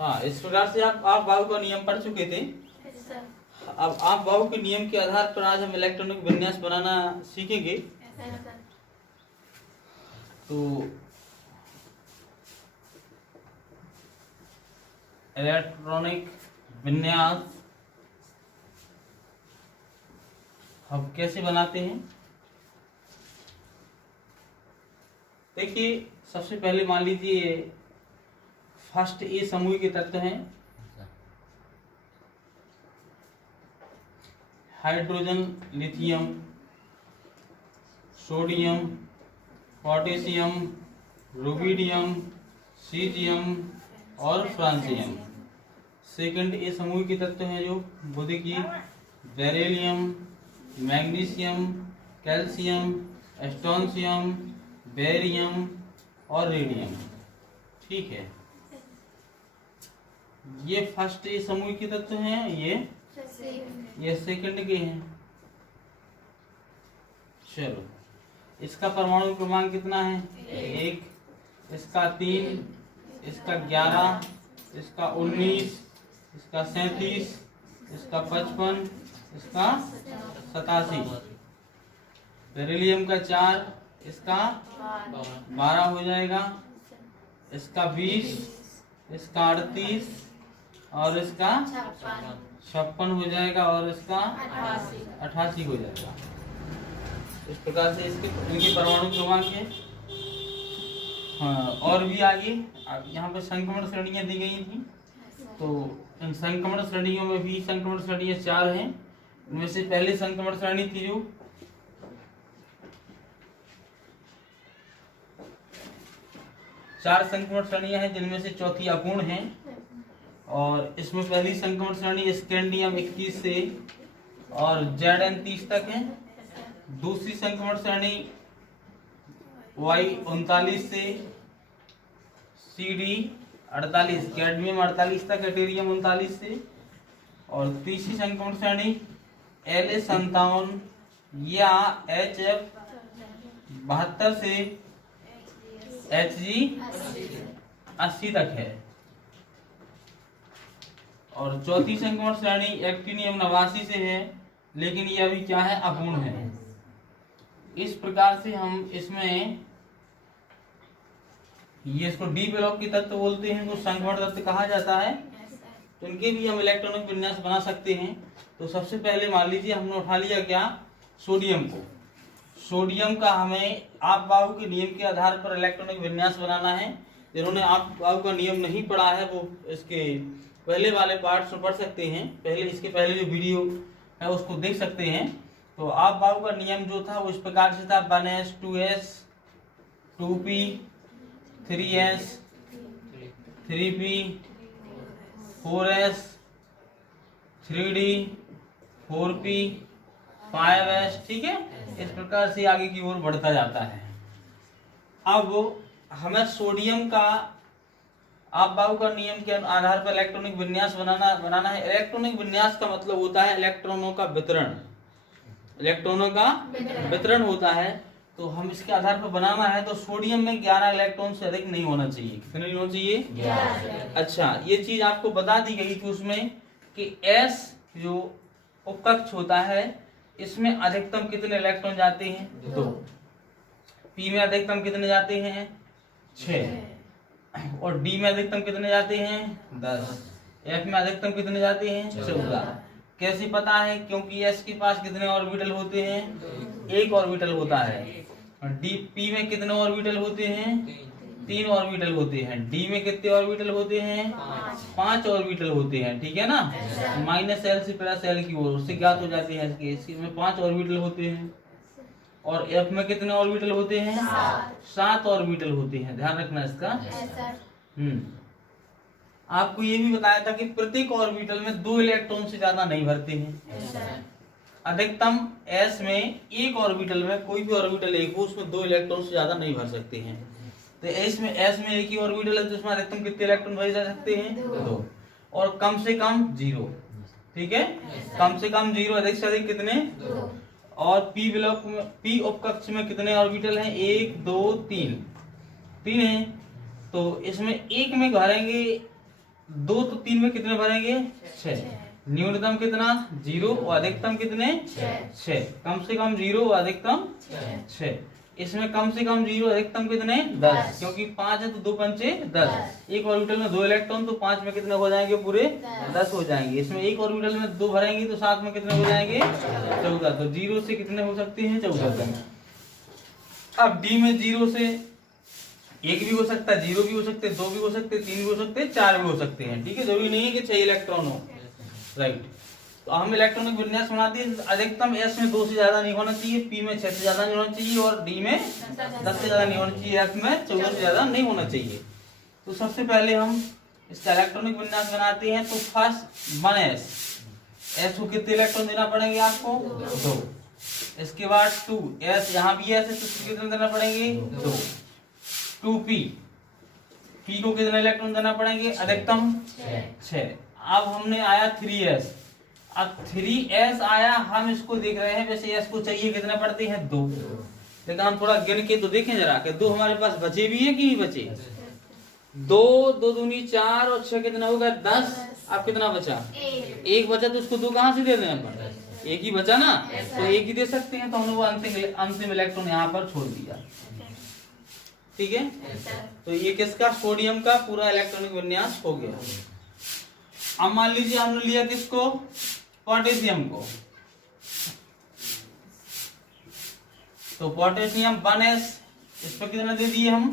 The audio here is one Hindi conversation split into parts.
हाँ, इस प्रकार से आप बाहु का नियम पढ़ चुके थे। अब आप बाहु के नियम के आधार पर आज हम इलेक्ट्रॉनिक विन्यास बनाना सीखेंगे। तो इलेक्ट्रॉनिक विन्यास हम कैसे बनाते हैं? देखिए, सबसे पहले मान लीजिए फर्स्ट ए समूह के तत्व हैं hydrogen, lithium, sodium, potassium, rubidium, caesium और फ्रांसियम। सेकंड ए समूह के तत्व हैं जो वो देखिए beryllium, magnesium, calcium, strontium, barium और रेडियम। ठीक है, ये फर्स्ट ए समूह के तत्व हैं, ये सेकंड के हैं। चलो, इसका परमाणु क्रमांक कितना है? 1, इसका 3, इसका 11, इसका 19, इसका 37, इसका 55, इसका 87। बेरिलियम का 4, इसका 12 हो जाएगा, इसका 20, इसका 38 और इसका 56 हो जाएगा और इसका 88 हो जाएगा। इस प्रकार से इनके परमाणु क्रमांक है। हाँ, और भी आगे अब यहाँ पे संक्रमण श्रेणियां दी गई थी, तो इन संक्रमण श्रेणियों में भी संक्रमण श्रेणियां 4 हैं। इनमें से पहली संक्रमण श्रेणी थी जो 4 संक्रमण श्रेणियां हैं, जिनमें से चौथी अपूर्ण है। और इसमें पहली संक्रमण श्रेणी स्कैंडियम 21 से और Zn 30 तक है। दूसरी संक्रमण श्रेणी Y 39 से Cd 48, कैडमियम 48 तक, एटेरियम 39 से। और तीसरी संक्रमण श्रेणी L 57 या HF 72 से Hg 80 तक है। और चौथी संक्रमण श्रेणी एक्टिनियम 89 से है, लेकिन ये अभी क्या है? अपूर्ण है। इस प्रकार से हम इसमें ये इसको डी ब्लॉक के तत्व बोलते हैं, को संक्रमण तत्व कहा जाता है। तो इनके भी हम इलेक्ट्रॉनिक विन्यास बना सकते हैं। तो सबसे पहले मान लीजिए हमने उठा लिया क्या? सोडियम को। सोडियम का हमें आप बाहु के नियम के आधार पर इलेक्ट्रॉनिक विन्यास बनाना है। जिन्होंने आप बाहु का नियम नहीं पढ़ा है वो इसके पहले वाले पार्ट्स में पढ़ सकते हैं। इसके पहले जो वीडियो है उसको देख सकते हैं। तो आप बाहु का नियम जो था वो इस प्रकार से था 1s 2s 2p 3s 3p 4s 3d 4p 5s। ठीक है, इस प्रकार से आगे की ओर बढ़ता जाता है। अब हमें सोडियम का आप बाहु का नियम के आधार पर इलेक्ट्रॉनिक विन्यास बनाना है। इलेक्ट्रॉनिक विन्यास का मतलब होता है इलेक्ट्रॉनों का वितरण। इलेक्ट्रॉनों का वितरण होता है, तो हम इसके आधार पर बनाना है। तो सोडियम में 11 इलेक्ट्रॉन से अधिक नहीं होना चाहिए। कितने नहीं होना चाहिए? 11। अच्छा, ये चीज आपको बता दी गई थी उसमें कि S जो उपकक्ष होता है इसमें अधिकतम कितने इलेक्ट्रॉन जाते हैं? 2। P में अधिकतम कितने जाते हैं? 6। और D में अधिकतम कितने जाते हैं? 10। F में अधिकतम कितने जाते हैं? 14। कैसे पता है? क्योंकि S के पास कितने ऑर्बिटल होते हैं? 1 ऑर्बिटल होता है। P में कितने ऑर्बिटल होते हैं? 3 ऑर्बिटल होते हैं। D में कितने ऑर्बिटल होते हैं? 5 ऑर्बिटल होते हैं। ठीक है ना? -L से +L की ओर उससे ज्ञात हो जाते हैं। इसमें 5 ऑर्बिटल होते हैं। और F में कितने ऑर्बिटल होते हैं? 7 ऑर्बिटल होते हैं। ध्यान रखना इसका। आपको ये भी बताया था कि प्रत्येक ऑर्बिटल में 2 इलेक्ट्रॉन से ज्यादा नहीं भरते हैं। अधिकतम S में एक ऑर्बिटल में, कोई भी ऑर्बिटल एक हो, उसमें 2 इलेक्ट्रॉन से ज्यादा नहीं भर सकते हैं। तो S में एक ही ऑर्बिटल है, तो उसमें अधिकतम कितने इलेक्ट्रॉन भरे जा सकते हैं? 2। और कम से कम 0। ठीक है, कम से कम 0, अधिक से अधिक कितने? 2। और P ब्लॉक में, P उपकक्ष में कितने ऑर्बिटल हैं? 1 2 3 हैं। तो इसमें एक में भरेंगे 2 तो 3 में कितने भरेंगे? 6। न्यूनतम कितना? 0 और अधिकतम कितने? 6। कम से कम 0 और अधिकतम 6। इसमें कम से कम 0 अधिकतम कितने? 10, क्योंकि 5 है तो 2 पंचे 10। एक ऑर्बिटल में 2 इलेक्ट्रॉन, तो 5 में कितने हो जाएंगे? पूरे 10 हो जाएंगे। इसमें एक ऑर्बिटल में 2 भरेंगे तो 7 में कितने हो जाएंगे? 14। तो 0 से कितने हो सकते हैं? 14 तक। अब डी में 0 से 1 भी हो सकता है, 0 भी हो सकते हैं, 2 भी हो सकते हैं, 3 भी हो सकते हैं, 4 भी हो सकते हैं। ठीक है, जरूरी नहीं है कि 6 इलेक्ट्रॉन हो। राइट। तो हम इलेक्ट्रॉनिक विन्यास बनाते हैं। अधिकतम एस में 2 से ज्यादा नहीं होना चाहिए, पी में 6 से ज्यादा नहीं होना चाहिए और डी में 10 से ज्यादा नहीं होना चाहिए, एफ में 14 से ज्यादा नहीं होना चाहिए। तो सबसे पहले हम इसका इलेक्ट्रॉनिक विन्यास बनाते हैं। तो फर्स्ट 1s, एस को कितने इलेक्ट्रॉन देना पड़ेंगे आपको? 2। इसके बाद 2s, यहाँ भी एस है तो इसको कितने देना पड़ेंगे? 2। 2p, पी को कितने इलेक्ट्रॉन देना पड़ेंगे? अधिकतम 6। अब हमने आया 3s। अब 3s आया, हम इसको देख रहे हैं वैसे s को चाहिए कितने पड़ते हैं? 2। लेकिन हम थोड़ा गिन के तो देखें जरा कि 2 हमारे पास बचे भी है कि नहीं बचे? 2 2 दूनी 4 और 6 कितना होगा? 10। अब कितना बचा? 1 बचा, तो उसको 2 कहां से दे दें? अपन 1 ही बचा ना, तो 1 ही दे सकते हैं। तो हमने वो अंतिम इलेक्ट्रॉन यहाँ पर छोड़ दिया। ठीक है, तो ये किसका? सोडियम का पूरा इलेक्ट्रॉनिक विन्यास हो गया। अब मान लीजिए हमने लिया किसको? पोटेशियम को। तो पोटेशियम 1s, इस पर कितना दे दिए हम?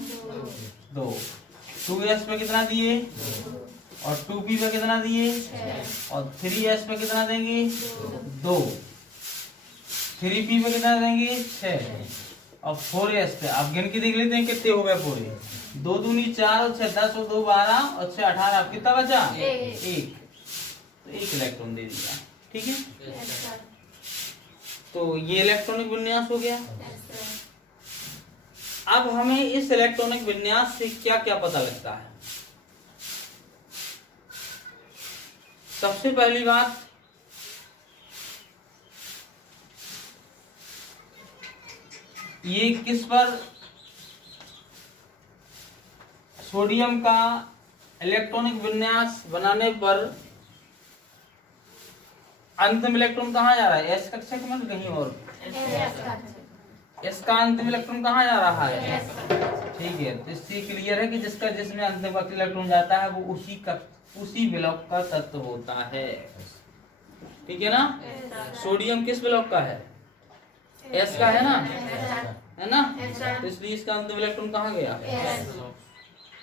2। 2s पे कितना दिए? और 2p पे कितना दिए? और 3s पे कितना देंगे? 2। 3p पे कितना देंगे? 6। और 4s पे आप गिन के देख लेते हैं कितने हो गए पूरे? 2 दूनी 4 और 6 10 और 2 12 और 6 18। अब कितना बचा? 1। तो 1 इलेक्ट्रॉन दे दिया। ठीक है, तो ये इलेक्ट्रॉनिक विन्यास हो गया। अब हमें इस इलेक्ट्रॉनिक विन्यास से क्या क्या पता लगता है? सबसे पहली बात, ये किस पर? सोडियम का इलेक्ट्रॉनिक विन्यास बनाने पर अंतिम इलेक्ट्रॉन कहाँ जा रहा है? एस कक्षक में कहीं और? इसका अंतिम इलेक्ट्रॉन कहाँ जा रहा है? ठीक है, तो इससे क्लियर है कि जिसका जिसमें अंतिम इलेक्ट्रॉन जाता है वो उसी ब्लॉक का तत्व होता है। ठीक है ना? सोडियम किस ब्लॉक का है? एस का है ना, है ना? तो इसलिए इसका अंतिम इलेक्ट्रॉन कहाँ गया?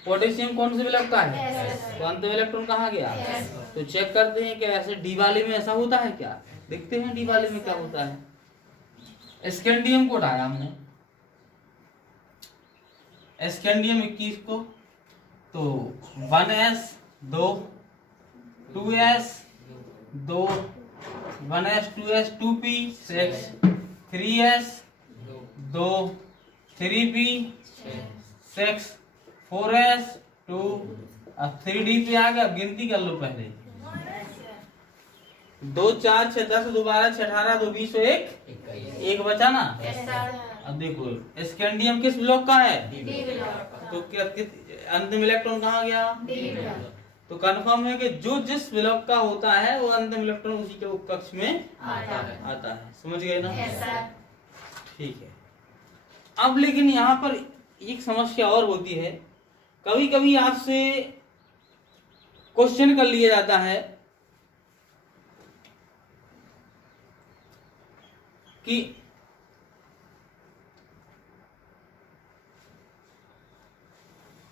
पोटेशियम कौन से ब्लॉक का है? तो अंतिम इलेक्ट्रॉन कहाँ गया? तो चेक करते हैं कि ऐसे डी वाले में ऐसा होता है क्या? देखते हैं डी वाले में क्या होता है। स्कैंडियम को उठाया हमने, स्कैंडियम 21 को, तो 1s 2, 2s 2, 1s 2s 2p 6, 3s 2, 3p 6, 4s 2, अब 3d पे आ गया। अब गिनती कर लो पहले। 2 4 6 10 2 12 6 18 2 20 1 बचा ना। अब देखो स्कैंडियम किस ब्लॉक का है? तो क्या अंतिम इलेक्ट्रॉन कहाँ गया? तो कंफर्म है कि जो जिस ब्लॉक का होता है वो अंतिम इलेक्ट्रॉन उसी के कक्ष में आता है। समझ गए ना? ठीक है। अब लेकिन यहाँ पर एक समस्या और होती है। कभी कभी आपसे क्वेश्चन कर लिया जाता है कि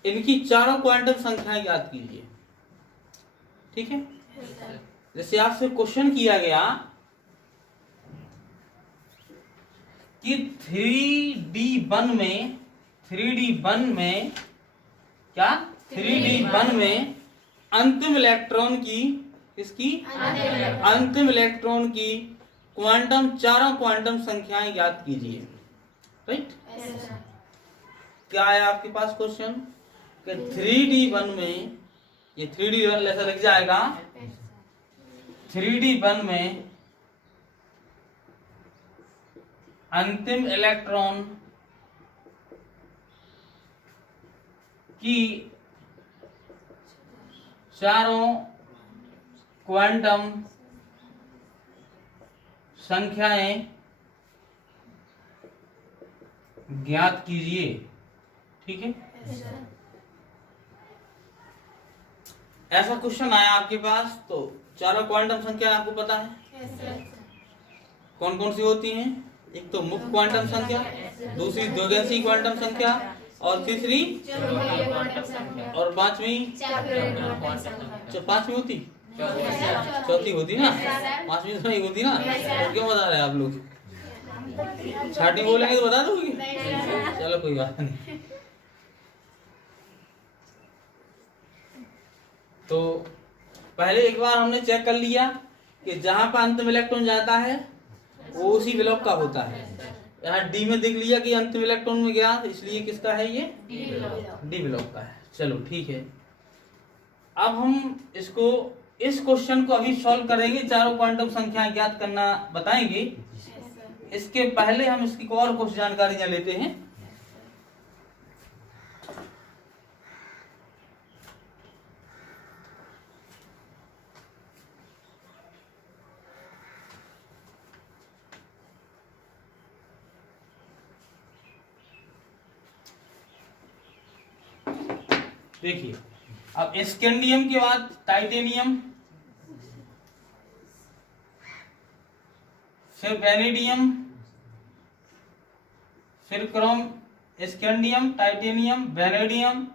इनकी चारों क्वांटम संख्याएं ज्ञात कीजिए। ठीक है, जैसे आपसे क्वेश्चन किया गया कि 3D1 में क्या 3D1 में अंतिम इलेक्ट्रॉन की इसकी अंतिम इलेक्ट्रॉन की चारों क्वांटम संख्याएं ज्ञात कीजिए। राइट, क्या है आपके पास क्वेश्चन कि 3D1 में, ये 3D1 ऐसा लिख जाएगा, 3D1 में अंतिम इलेक्ट्रॉन की चारों क्वांटम संख्याएं ज्ञात कीजिए। ठीक है, ऐसा क्वेश्चन आया आपके पास तो चारों क्वांटम संख्या आपको पता है कौन कौन सी होती हैं? एक तो मुक्त क्वांटम संख्या, दूसरी द्विगंशी क्वांटम संख्या, और तीसरी और पांचवी पांचवी होती, चौथी होती ना, पांचवी तो नहीं होती ना, तो क्यों बता रहे हैं आप लोग? छठी बोलेंगे तो बता दोगे? चलो कोई बात नहीं। तो पहले एक बार हमने चेक कर लिया कि जहां पर अंतिम इलेक्ट्रॉन जाता है वो उसी ब्लॉक का होता है। यहाँ डी में देख लिया कि अंतिम इलेक्ट्रॉन में गया, इसलिए किसका है ये? डी ब्लॉक का है। चलो ठीक है, अब हम इसको इस क्वेश्चन को अभी सॉल्व करेंगे, चारों क्वांटम संख्याएं ज्ञात करना बताएंगे। इसके पहले हम इसकी और कुछ जानकारियां लेते हैं। देखिए, अब स्कैंडियम के बाद टाइटेनियम, फिर वेनेडियम, फिर क्रोम, स्कैंडियम, टाइटेनियम, वेनेडियम,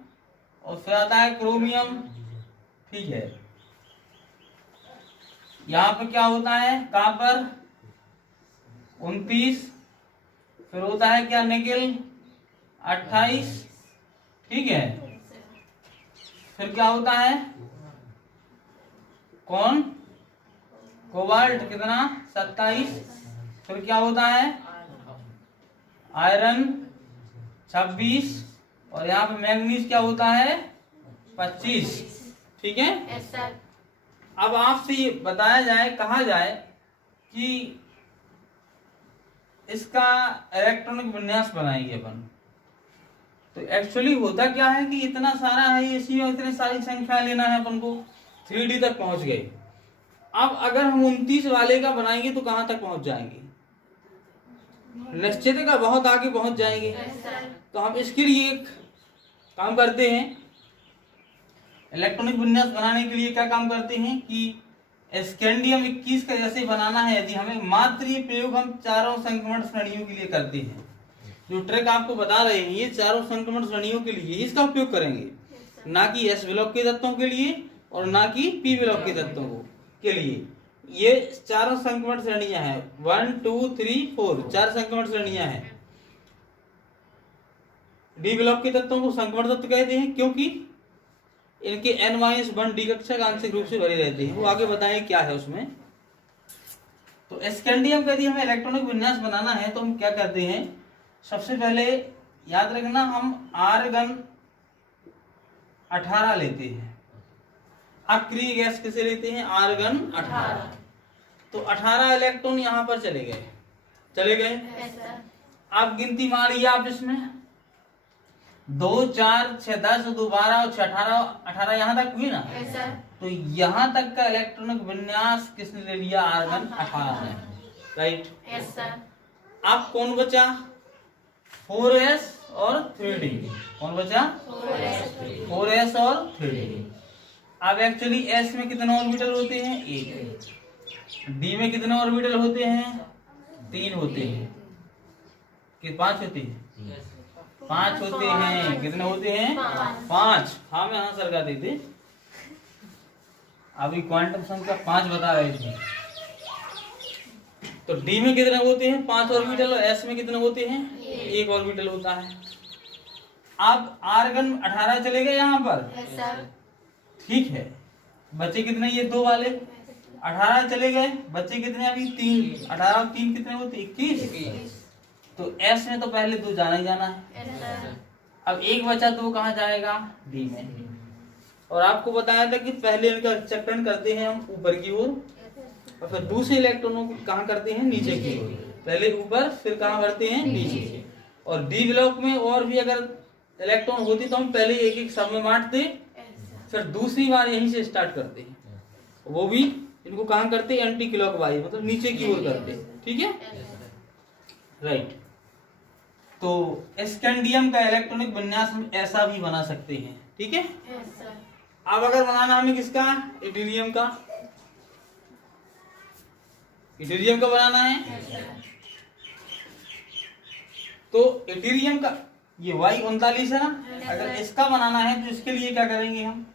और फिर आता है क्रोमियम। ठीक है, यहाँ पे क्या होता है? कॉपर 29, फिर होता है क्या? निकेल 28। ठीक है, फिर क्या होता है? कौन? कोबाल्ट कितना? 27। फिर क्या होता है? आयरन 26, और यहाँ पे मैंगनीज क्या होता है? 25। ठीक है, अब आपसे ये बताया जाए, कहा जाए कि इसका इलेक्ट्रॉनिक विन्यास बनाएंगे अपन। तो एक्चुअली होता क्या है कि इतना सारा है इसी में इतनी सारी संख्या लेना है अपन को, 3D तक पहुंच गए। अब अगर हम 29 वाले का बनाएंगे तो कहां तक पहुंच जाएंगे? निश्चित का बहुत आगे पहुंच जाएंगे। तो हम इसके लिए एक काम करते हैं, इलेक्ट्रॉनिक विन्यास बनाने के लिए क्या काम करते हैं कि स्कैंडियम 21 का जैसे बनाना है, यदि हमें मात्र ये प्रयोग हम चारों संक्रमण श्रेणियों के लिए करते हैं। जो ट्रिक आपको बता रहे हैं ये चारों संक्रमण श्रेणियों के लिए इसका उपयोग करेंगे, ना कि एस ब्लॉक के तत्वों के लिए और ना कि पी ब्लॉक के तत्वों के लिए। ये चारों संक्रमण श्रेणियां हैं, 1 2 3 4, 4 संक्रमण श्रेणियां हैं। डी ब्लॉक के तत्वों को संक्रमण तत्व कहते हैं क्योंकि इनके n-1 डी कक्षक आंशिक रूप से भरे रहते हैं। वो आगे बताएं क्या है उसमें। तो स्कैंडियम का यदि हमें इलेक्ट्रॉनिक विन्यास बनाना है तो हम क्या करते हैं? सबसे पहले याद रखना, हम आर्गन 18 लेते हैं। अक्रिय गैस किसे लेते हैं? आर्गन 18। तो 18 इलेक्ट्रॉन यहां पर चले गए। आप गिनती मारिए आप इसमें 2 4 6 10 2 12 और 6 18 यहां तक हुई ना। तो यहां तक का इलेक्ट्रॉनिक विन्यास किसने ले लिया? आर्गन 18 ने। राइट। अब कौन बचा? 4s और 3d। कौन बचा? 4s और 3d। अब एक्चुअली s में कितने ऑर्बिटल होते हैं? 1। d में कितने ऑर्बिटल होते हैं? 3 होते हैं। कि 5 होते हैं? 5 होते हैं। कितने होते हैं? 5। हाँ, मैं हाँ सर का देते। अभी क्वांटम संख्या 5 बता रहे थे। तो डी में कितने होते हैं? 5 ऑर्बिटल, और एस में कितने होते हैं? 1 ऑर्बिटल होता है। अब आर्गन 18 चले गए यहाँ पर। ठीक है, बचे कितने? ये 2 वाले 18 चले गए, बचे कितने? अभी 3। 18 और 3 कितने होते? 21। तो एस में तो पहले 2 जाना ही जाना है। अब 1 बचा तो वो कहाँ जाएगा? डी में। और आपको बताया था कि पहले इनका चक्रण करते हैं हम ऊपर की ओर, और फिर दूसरे इलेक्ट्रॉनों को कहाँ करते हैं? नीचे की ओर। पहले ऊपर, फिर कहाँ करते हैं? नीचे। और डी ब्लॉक में और भी अगर इलेक्ट्रॉन होती तो हम पहले एक एक सब में बांटते, फिर दूसरी बार यहीं से स्टार्ट करते हैं, वो भी इनको कहाँ करते हैं, एंटी क्लॉकवाइज, मतलब नीचे की ओर करते हैं। ठीक है, राइट। तो स्कैंडियम का इलेक्ट्रॉनिक विन्यास हम ऐसा भी बना सकते हैं। ठीक है, अब अगर बनाना हमें किसका, इटेरियम का, इटेरियम का बनाना है, तो इटेरियम का ये Y39 है ना, अगर इसका बनाना है तो इसके लिए क्या करेंगे हम,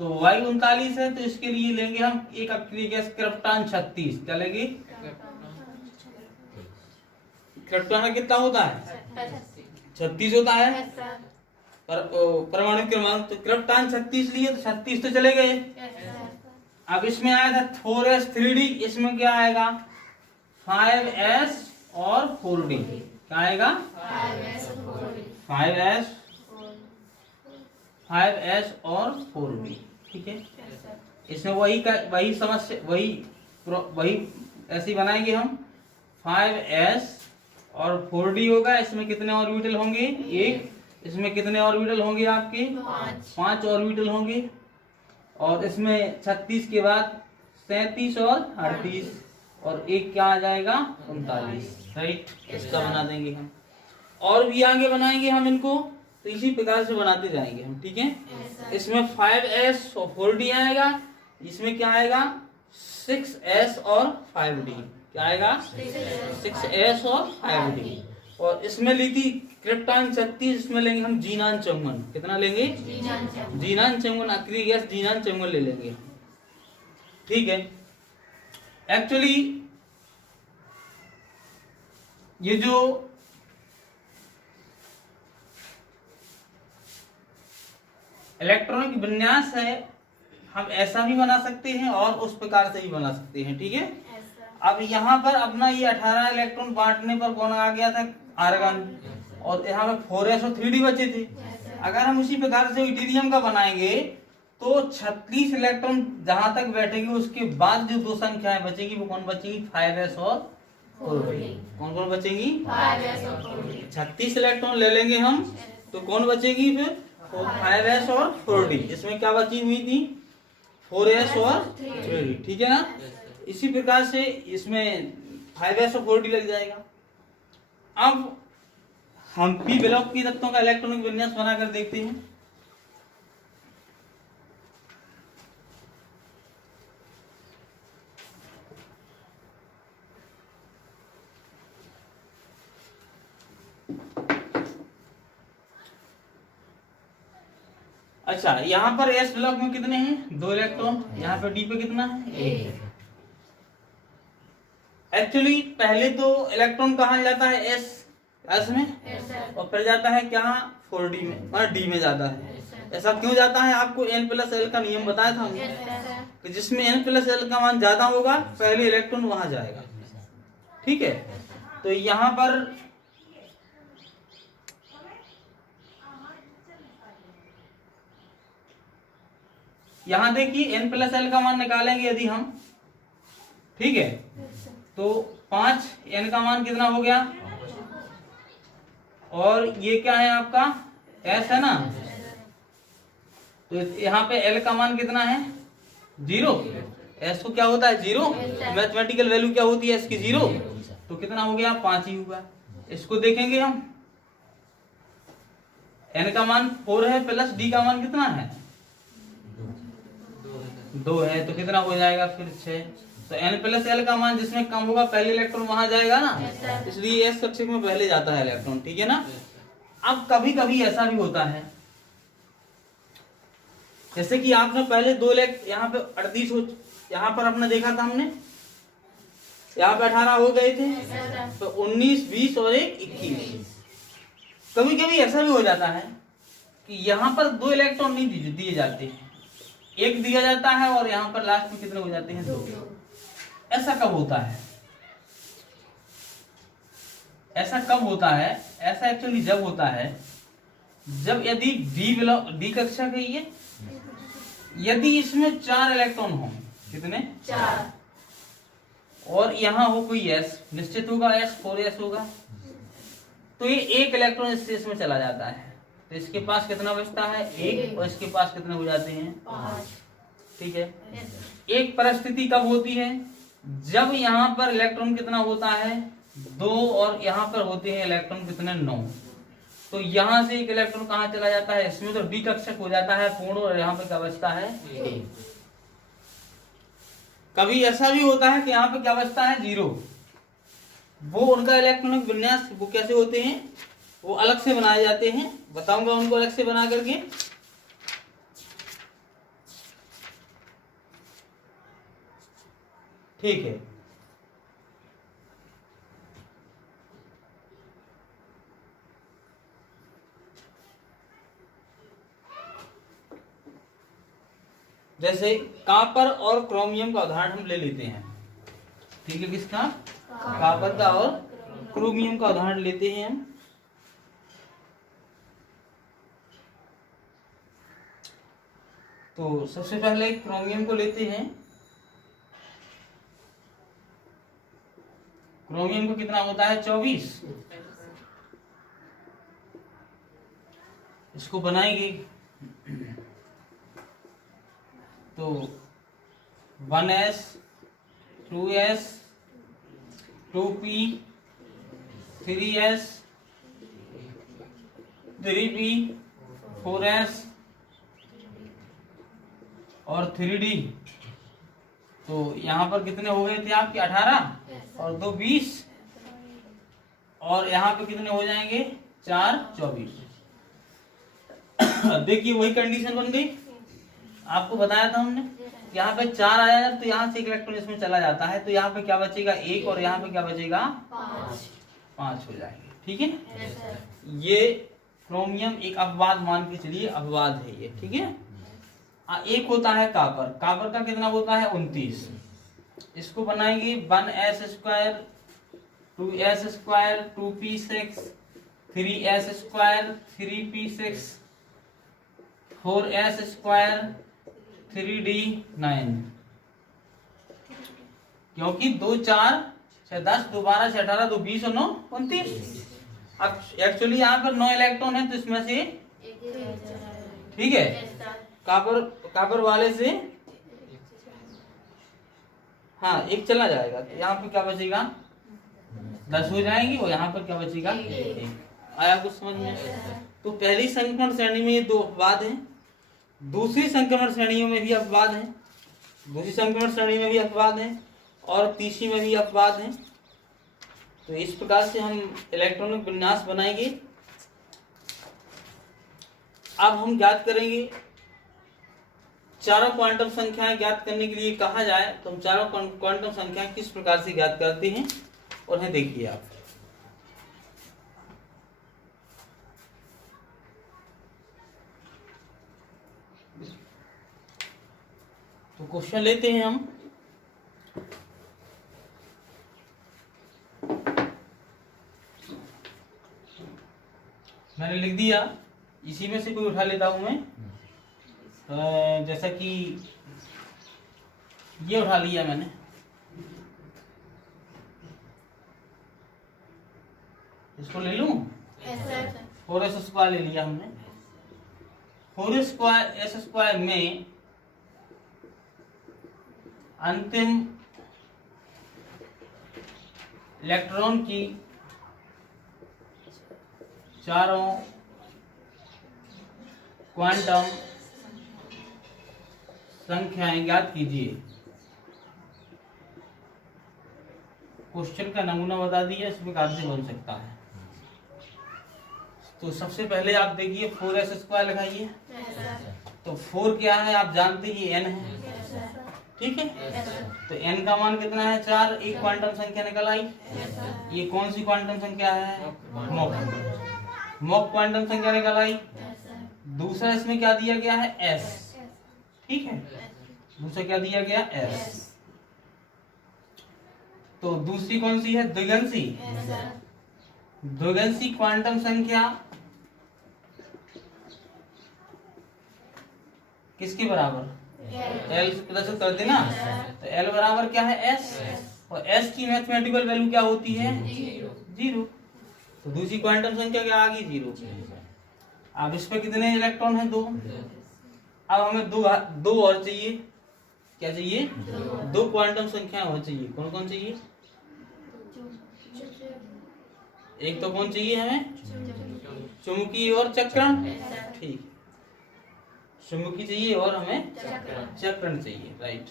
तो Y39 है तो इसके लिए लेंगे हम एक अक्रिय गैस क्रिप्टॉन 36। क्या लेंगे, क्रिप्टॉन का कितना होता है, 36 होता है परमाणु क्रमांक, तो क्रिप्टॉन 36 लिए तो 36 तो चले गए। अब इसमें आया था 4s3d, इसमें क्या आएगा 5s और 4d, क्या आएगा 5s और 4d। ठीक है, इसमें वही समस्या, वही ऐसे ही बनाएंगे हम, 5s और 4d होगा। इसमें कितने ऑर्बिटल होंगे, एक, इसमें कितने ऑर्बिटल होंगे आपके, 5 ऑर्बिटल होंगे, और इसमें 36 के बाद 37 और 38, और एक क्या आ जाएगा 39। राइट, इसका बना देंगे हम, और भी आगे बनाएंगे हम इनको, तो इसी प्रकार से बनाते जाएंगे हम। ठीक है, इसमें 5s और 4d आएगा, इसमें क्या आएगा 6s और 5d, क्या आएगा 6s और 5d, और इसमें ली थी क्रिप्टॉन 36, इसमें लेंगे हम जीनान 54। कितना लेंगे, जीनान 54, अक्रिय गैस जीनान 54 ले लेंगे। ठीक है, एक्चुअली ये जो इलेक्ट्रॉनिक विन्यास है हम ऐसा भी बना सकते हैं और उस प्रकार से भी बना सकते हैं। ठीक है, अब यहाँ पर अपना ये 18 इलेक्ट्रॉन बांटने पर कौन आ गया था, आर्गन, और यहाँ पे 4s और 3d बचे थे। अगर हम उसी प्रकार से इटेरियम का बनाएंगे तो 36 इलेक्ट्रॉन जहां तक बैठेंगे, उसके बाद जो दो संख्याएं बचेगी वो कौन बचेगी, 5s और 4d। कौन कौन बचेंगी, 5s और 4d। 36 इलेक्ट्रॉन ले लेंगे हम तो कौन बचेगी फिर, 5s और 4d। इसमें क्या बची हुई थी, 4s और 3d। ठीक है ना, इसी प्रकार से इसमें 5s और 4d लग जाएगा। अब हम पी ब्लॉक की तत्वों का इलेक्ट्रॉनिक विन्यास बनाकर देखते हैं। अच्छा, यहाँ पर एस ब्लॉक में कितने हैं, 2 इलेक्ट्रॉन, यहाँ पे डी पे कितना है, 1। एक्चुअली पहले तो इलेक्ट्रॉन कहाँ जाता है, एस में, और फिर जाता है क्या, 4d में, और डी में जाता है। ऐसा क्यों जाता है, आपको n+l का नियम बताया था हमने, कि जिसमें n+l का मान ज्यादा होगा पहले इलेक्ट्रॉन वहां जाएगा। ठीक है, तो यहाँ पर यहाँ देखिए n+l का मान निकालेंगे यदि हम, ठीक है, तो 5 n का मान कितना हो गया, और ये क्या है आपका s है ना, तो यहाँ पे l का मान कितना है, 0। s को क्या होता है 0, मैथमेटिकल वैल्यू क्या होती है s की 0, तो कितना हो गया 5 ही होगा। इसको देखेंगे हम, n का मान 4 है प्लस d का मान कितना है 2 है, तो कितना हो जाएगा फिर 6। तो n+l का मान जिसमें कम होगा पहले इलेक्ट्रॉन वहां जाएगा ना, इसलिए s कक्षक में पहले जाता है इलेक्ट्रॉन। ठीक है ना। अब कभी कभी ऐसा भी होता है, जैसे कि आपने पहले 2 यहाँ पे 38 हो, यहाँ पर आपने देखा था हमने, यहाँ पे 18 हो गए थे, तो 19, 20 और 1 21। कभी कभी ऐसा भी हो जाता है कि यहाँ पर 2 इलेक्ट्रॉन नहीं दिए जाते हैं, 1 दिया जाता है और यहाँ पर लास्ट में कितने हो जाते हैं 2। ऐसा कब होता है, ऐसा कब होता है, ऐसा एक्चुअली जब होता है जब यदि डी कक्षा का ये, यदि इसमें 4 इलेक्ट्रॉन हो, कितने 4, और यहाँ हो कोई s, निश्चित होगा s 4s होगा, तो ये 1 इलेक्ट्रॉन स्पेस में चला जाता है। तो इसके पास कितना बचता है 1 और इसके पास कितने हो जाते हैं 5। ठीक है। एक परिस्थिति कब होती है, जब यहाँ पर इलेक्ट्रॉन कितना होता है 2 और यहाँ पर होते हैं इलेक्ट्रॉन कितने 9। तो यहाँ से एक इलेक्ट्रॉन कहाँ चला जाता है, इसमें तो डी कक्षक हो जाता है पूर्ण और यहाँ पे क्या बचता है 1। कभी ऐसा भी होता है कि यहाँ पे क्या बचता है 0। वो उनका इलेक्ट्रॉनिक विन्यास वो कैसे होते हैं, वो अलग से बनाए जाते हैं, बताऊंगा उनको अलग से बना करके। ठीक है। जैसे कॉपर और क्रोमियम का उदाहरण हम ले लेते हैं। ठीक है, किसका, कॉपर का और क्रोमियम का उदाहरण लेते हैं हम। तो सबसे पहले क्रोमियम को लेते हैं। क्रोमियम को कितना होता है 24। इसको बनाएंगे तो 1s 2s 2p 3s 3p 4s और 3d। तो यहाँ पर कितने हो गए थे आपके 18 और 2 20 और यहाँ पे कितने हो जाएंगे 4 24। देखिए वही कंडीशन बन गई, आपको बताया था हमने। यहाँ पे 4 आया तो यहाँ से एक इलेक्ट्रॉन इसमें चला जाता है, तो यहाँ पे क्या बचेगा 1 और यहाँ पे क्या बचेगा 5 हो जाएंगे। ठीक है। ये क्रोमियम एक अपवाद मान के चलिए, अपवाद है ये। ठीक है। एक होता है कॉपर। कॉपर का कितना होता है 29। इसको बनाएंगे 1s square 2s square 2p6 3s square 3p6 4s square 3d9। क्योंकि 2 4 6 10 2 12 6 18 2 20 और 9 29। अब एक्चुअली यहाँ पर 9 इलेक्ट्रॉन है तो इसमें से ठीक है कॉपर वाले से हाँ 1 चला जाएगा, तो यहाँ पे क्या बचेगा 10 हो जाएंगे और यहाँ पर क्या बचेगा 1। आया कुछ समझ में? तो पहली संक्रमण श्रेणी में ये 2 अपवाद हैं, दूसरी संक्रमण श्रेणियों में भी अपवाद हैं, दूसरी संक्रमण श्रेणी में भी अपवाद हैं और तीसरी में भी अपवाद हैं। तो इस प्रकार से हम इलेक्ट्रॉनिक विन्यास बनाएंगे। अब हम ज्ञात करेंगे चारों क्वांटम संख्याएं ज्ञात करने के लिए कहा जाए तो हम चारों क्वांटम संख्याएं किस प्रकार से ज्ञात करते हैं उन्हें देखिए आप। तो क्वेश्चन लेते हैं हम। मैंने लिख दिया, इसी में से कोई उठा लेता हूं मैं। जैसा कि ये उठा लिया मैंने, इसको ले लूं। 4s स्क्वायर ले लिया हमने। 4s स्क्वायर में अंतिम इलेक्ट्रॉन की चारों क्वांटम संख्याएं ज्ञात कीजिए। क्वेश्चन का नमूना बता दिया, इस प्रकार से बन सकता है। तो सबसे पहले आप देखिए 4s स्क्वायर लगाइए। तो 4 क्या है आप जानते ही n है, ठीक है। तो n का मान कितना है 4, एक क्वांटम संख्या निकल आई। ये कौन सी क्वांटम संख्या है मॉक क्वांटम संख्या निकल आई। दूसरा इसमें क्या दिया गया है s, ठीक है। दूसरा क्या दिया गया s। तो दूसरी कौन सी है द्विगंशी। द्विगंशी क्वांटम संख्या किसके बराबर L प्रदर्शित कर देना। तो L बराबर क्या है S और S की मैथमेटिकल वैल्यू क्या होती है 0। तो दूसरी क्वांटम संख्या क्या आ गई 0। अब इस पे कितने इलेक्ट्रॉन हैं? 2। अब हमें दो और चाहिए। क्या चाहिए? 2 क्वांटम संख्या और चाहिए। कौन कौन चाहिए? एक तो कौन चाहिए हमें? चुंबकीय और चक्रण। ठीक, चुंबकीय चाहिए और हमें चक्रण चाहिए। राइट।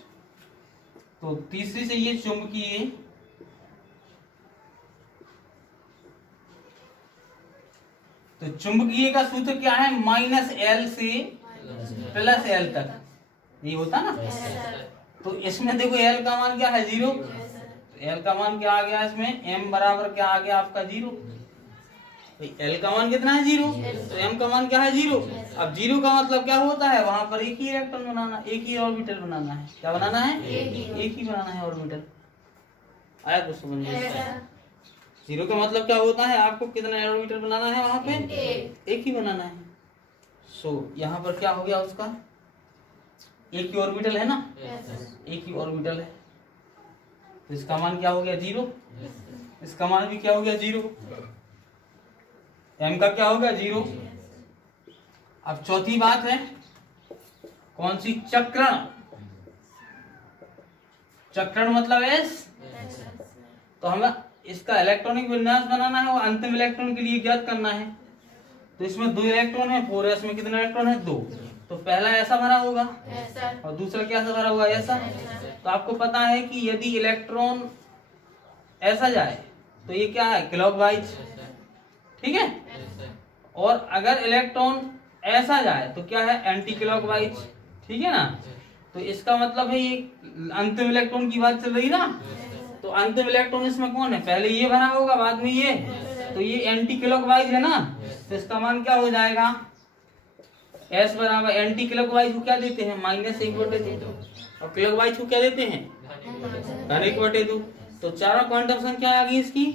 तो तीसरी चाहिए चुंबकीय। तो चुंबकीय का सूत्र क्या है? -L से +L तक, ये होता ना। तो इसमें देखो L का मान क्या है? 0। तो L का मान क्या आ गया इसमें? M बराबर क्या आ गया आपका? 0। L का मान कितना है? 0। तो M का मान क्या है? 0। अब 0 का मतलब क्या होता है? वहां पर एक ही इलेक्ट्रॉन बनाना, एक ही ऑर्बिटल बनाना है। क्या बनाना है? एक ही बनाना है ऑर्बिटल। आया कुछ समझ में? 0 का मतलब क्या होता है? आपको कितना ऑर्बिटल बनाना है वहां पे? एक ही बनाना है। सो यहाँ पर क्या हो गया उसका? एक ही ऑर्बिटल है ना? एक ही ऑर्बिटल है, तो इसका मान क्या हो गया? 0। इसका मान भी क्या हो गया? 0। M का क्या हो गया? 0। अब चौथी बात है कौन सी? चक्रण। चक्रण मतलब S। तो हमें इसका इलेक्ट्रॉनिक विन्यास बनाना है और अंतिम इलेक्ट्रॉन के लिए ज्ञात करना है। तो इसमें 2 इलेक्ट्रॉन है, 4s में कितने इलेक्ट्रॉन है? 2। तो पहला ऐसा भरा होगा और दूसरा कैसा भरा होगा? ऐसा। तो आपको पता है कि यदि इलेक्ट्रॉन ऐसा जाए तो ये क्या है? क्लॉकवाइज। ठीक है। और अगर इलेक्ट्रॉन ऐसा जाए तो क्या है? Anti clockwise. ठीक है ना। तो इसका मतलब है ये अंतिम इलेक्ट्रॉन की बात चल रही ना। तो अंतिम इलेक्ट्रॉन इसमें कौन है? पहले ये भरा होगा, बाद में ये। तो ये एंटी क्लॉकवाइज है ना, तो इसका मान क्या हो जाएगा? S बराबर एंटी क्लॉकवाइज को क्या देते हैं? -1/2। और क्लॉकवाइज को क्या देते हैं? धन 1/2। तो चारों क्वांटम संख्या आ गई इसकी।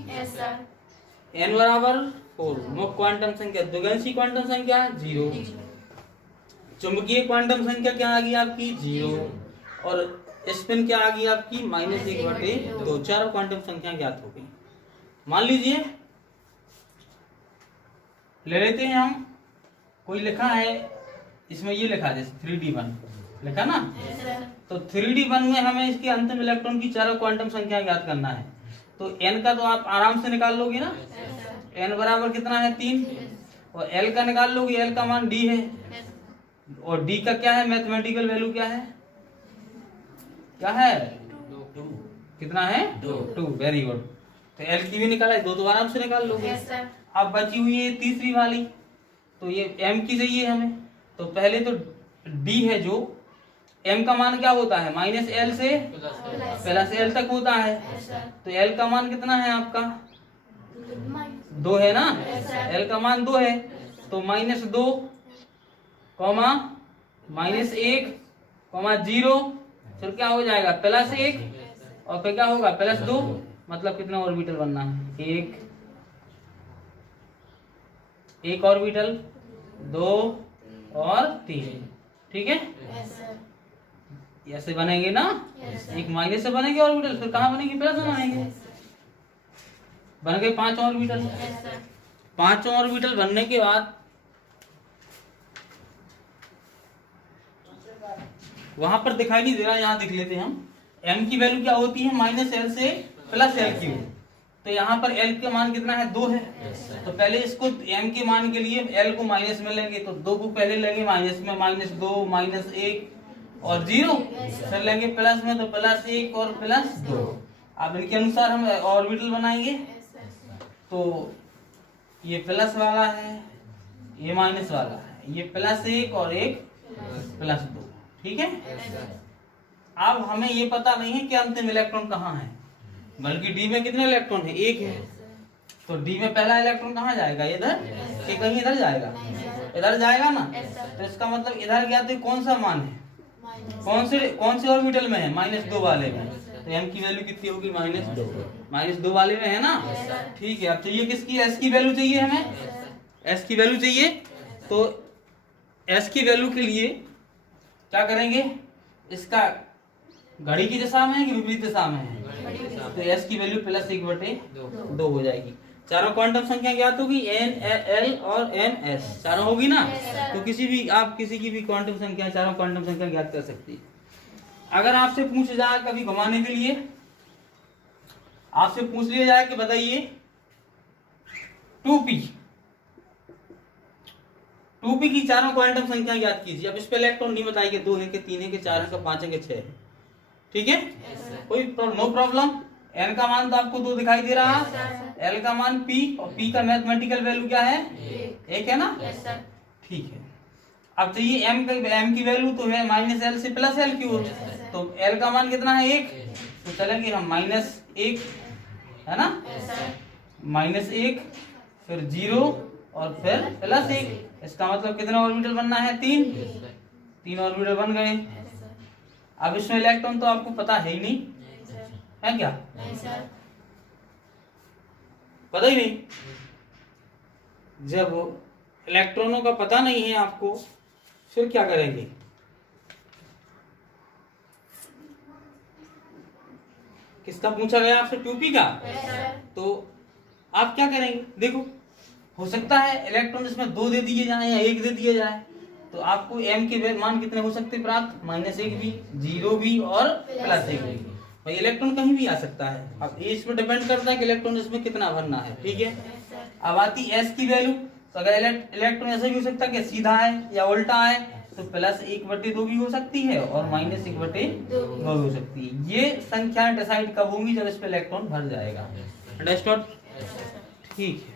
n बराबर 4। मुख्य क्वांटम संख्या, द्विगंशी क्वांटम संख्या 0। चुंबकीय क्वांटम संख्या क्या आ गई आपकी? 0। और स्पिन क्या आ गई आपकी? -1/2। चारों क्वांटम संख्या ज्ञात हो गई। मान लीजिए ले लेते हैं हम, कोई लिखा है इसमें, ये लिखा जैसे 3D1 लिखा ना। तो 3D1 में हमें इसके अंतिम इलेक्ट्रॉन की चारों क्वांटम संख्या ज्ञात करना है। तो n का तो आप आराम से निकाल लोगे ना। n बराबर कितना है? 3। और l का निकाल लोगे, l का मान d है। और d का क्या है? मैथमेटिकल वैल्यू क्या है? क्या है? 2। कितना है? 2। Very good. तो L की भी निकाला, 2 तो आराम से निकाल लोगे। अब बची हुई है तीसरी वाली, तो ये M की चाहिए हमें। तो पहले तो D है जो M का मान क्या होता है? -L से +L तक होता है। तो L का मान कितना है आपका? 2 है ना। L का मान 2 है, तो -2, -1, 0, फिर क्या हो जाएगा? +1, और फिर क्या होगा? +2। मतलब कितना ऑर्बिटल बनना है? एक ऑर्बिटल, 2 और 3। ठीक है। ऐसे बनेंगे ना। एक माइनस से बनेंगे ऑर्बिटल, फिर कहाँ बनेंगे? प्लस में बनेंगे। बन गए 5 ऑर्बिटल। 5 ऑर्बिटल बनने के बाद वहां पर दिखाई नहीं दे रहा, यहाँ दिख लेते हैं हम। M की वैल्यू क्या होती है? -L से +L3। तो यहाँ पर L का मान कितना है? 2 है। तो पहले इसको M के मान के लिए L को माइनस में लेंगे, तो 2 को पहले लेंगे माइनस में, -2, -1 और 0। फिर लेंगे प्लस में, तो +1 और +2। अब इनके अनुसार हम ऑर्बिटल बनाएंगे। तो ये प्लस वाला है, ये माइनस वाला है, ये +1 और एक +2। ठीक है। अब हमें ये पता नहीं है कि अंतिम इलेक्ट्रॉन कहाँ है, बल्कि डी में कितने इलेक्ट्रॉन है? 1 है। तो डी में पहला इलेक्ट्रॉन कहाँ जाएगा? इधर, कि कहीं इधर जाएगा? इधर जाएगा ना। तो इसका मतलब इधर गया तो कौन सा मान है? कौन से ऑर्बिटल में है? -2 वाले में। तो m की वैल्यू कितनी होगी? -2 वाले में है ना। ठीक है। अब चाहिए किसकी? s की वैल्यू चाहिए हमें। s की वैल्यू चाहिए, तो s की वैल्यू के लिए क्या करेंगे? इसका घड़ी की दिशा में है कि विपरीत दिशा में है? तो s की वैल्यू +1/2 हो जाएगी। चारों क्वांटम संख्या ज्ञात होगी, n, l और m, s चारों होगी ना। तो किसी भी आप किसी की भी क्वांटम संख्या, चारों क्वांटम संख्या ज्ञात कर सकती है। अगर आपसे पूछ जाए कभी घुमाने के लिए, आपसे पूछ लिया जाए कि बताइए 2p की चारों क्वांटम संख्या ज्ञात कीजिए। अब इस पे इलेक्ट्रॉन नहीं बताएंगे, 2 है कि 3 है कि 4 है कि 5 है कि 6 है, ठीक है। कोई नो प्रॉब्लम। n का मान तो आपको 2 दिखाई दे रहा है, l का मान p और p का मैथमेटिकल वैल्यू क्या है, 1 है ना, ठीक है। अब चाहिए m की वैल्यू तो है -l से +l की ओर, तो l का मान कितना है, 1, तो चलेंगे हम -1 है ना, -1 फिर 0 और फिर +1, इसका मतलब कितना ऑर्बिटल बनना है, 3 ऑर्बिटल बन गए। अब इसमें इलेक्ट्रॉन तो आपको पता है ही नहीं, है क्या, पता ही नहीं। जब इलेक्ट्रॉनों का पता नहीं है आपको, फिर क्या करेंगे, किसका पूछा गया आपसे, 2p का, तो आप क्या करेंगे, देखो हो सकता है इलेक्ट्रॉन इसमें 2 दे दिए जाए या 1 दे दिया जाए, तो आपको m के मान कितने हो सकते प्राप्त, -1 भी, 0 भी और +1 भी। भाई इलेक्ट्रॉन कहीं भी आ सकता है, अब इस पर डिपेंड करता है कि इलेक्ट्रॉन इसमें कितना भरना है, ठीक है। अब आती s की वैल्यू, तो अगर इलेक्ट्रॉन ऐसा भी हो सकता है कि सीधा है या उल्टा है, तो +1/2 भी हो सकती है और -1/2 भी हो सकती है। ये संख्या डिसाइड कब होंगी, जब इस पे इलेक्ट्रॉन भर जाएगा, अंडरस्टूड, ठीक है।